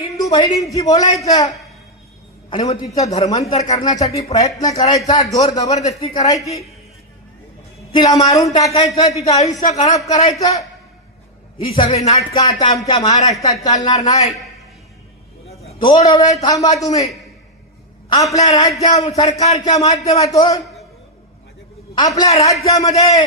हिंदू बहिणींशी बोलायचं आणि मग तिचं धर्मांतर करण्यासाठी प्रयत्न करायचा, जोर जबरदस्ती करायची, तिला मारून टाकायचं, तिचं आयुष्य खराब करायचं. ही सगळी नाटकं आता आमच्या महाराष्ट्रात चालणार नाही. थोडा वेळ थांबा. तुम्ही आपल्या राज्य सरकारच्या माध्यमातून आपल्या राज्यामध्ये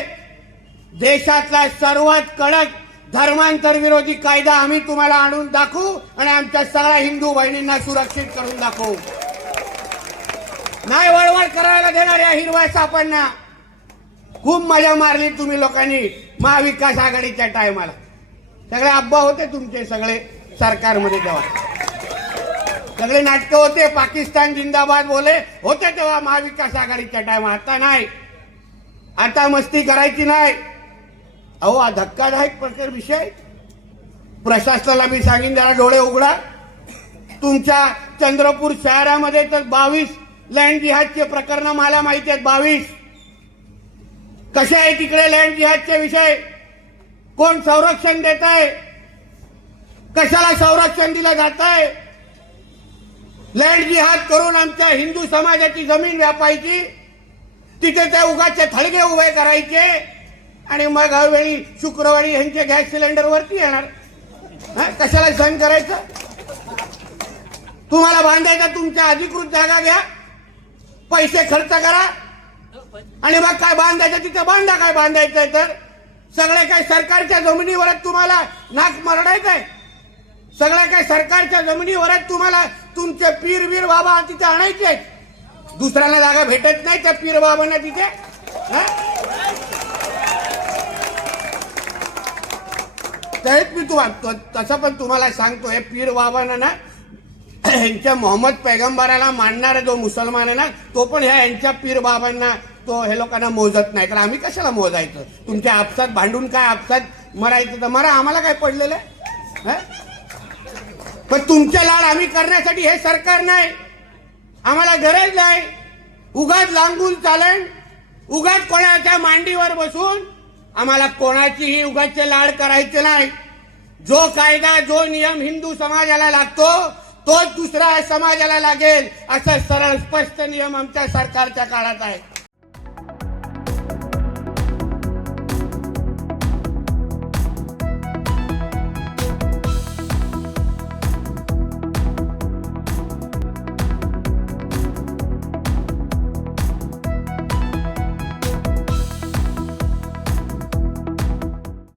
देशातला सर्वात कडक धर्मांतर विरोधी कायदा आम्ही तुम्हाला आणून दाखवू आणि आमच्या सगळ्या हिंदू बहिणींना सुरक्षित करून दाखवू. नाही वळवळ करायला देणार या हिरव्या सापांना. खूप मजा मारली तुम्ही लोकांनी महाविकास आघाडीच्या टायमाला. सगळे अब्बा होते तुमचे सगळे सरकारमध्ये तेव्हा. सगळे नाटकं होते, पाकिस्तान जिंदाबाद बोले होते तेव्हा महाविकास आघाडीच्या टायमा. आता नाही, आता मस्ती करायची नाही. अहो हा धक्कादायक प्रकार विषय. प्रशासनाला मी सांगेन जरा डोळे उघडा. तुमच्या चंद्रपूर शहरामध्ये तर 22 लँड जिहादचे प्रकरण मला माहिती आहेत. 22 कसे आहे तिकडे लँड जिहादचे विषय? कोण संरक्षण देत आहे? कशाला संरक्षण दिलं जात आहे? लँड जिहाद करून आमच्या हिंदू समाजाची जमीन व्यापायची, तिथे ते उगाचे थडगे उभे करायचे आणि मग हवेळी शुक्रवारी ह्यांचे गॅस सिलेंडर वरती येणार. कशाला सहन करायचं? तुम्हाला बांधायचा तुमच्या अधिकृत जागा घ्या, पैसे खर्च करा आणि मग काय बांधायचं तिथे बांधा. काय बांधायचंय तर सगळे काय सरकारच्या जमिनीवरच तुम्हाला नाक मरडायचंय? सगळ्या काय सरकारच्या जमिनीवरच तुम्हाला तुमचे पीर बाबा तिथे आणायचे? दुसऱ्याला जागा भेटत नाही त्या पीर बाबांना तिथे? तेच मी तुम्हाला तसं पण तुम्हाला सांगतोय, पीर बाबांना ना यांच्या मोहम्मद पैगंबराला मानणारा जो मुसलमान आहे ना, तो पण ह्या यांच्या पीर बाबांना तो हे लोकांना मोजत नाही. तर आम्ही कशाला मोजायचं? तुमच्या आपसात भांडून काय आपसात मरायचं तर मरा, आम्हाला काय पडलेलं आहे? पण तुमचे लाड आम्ही करण्यासाठी हे सरकार नाही. आम्हाला गरज नाही. उगाच लांबून चालन, उगाच कोणाच्या मांडीवर बसून आम्हाला कोणाचीही उगाचचे लाड करायचे नाही. जो कायदा जो नियम हिंदू समाजाला लागतो तोच दुसऱ्या समाजाला लागेल, असा सरळ स्पष्ट नियम आमच्या सरकारच्या काळात आहे.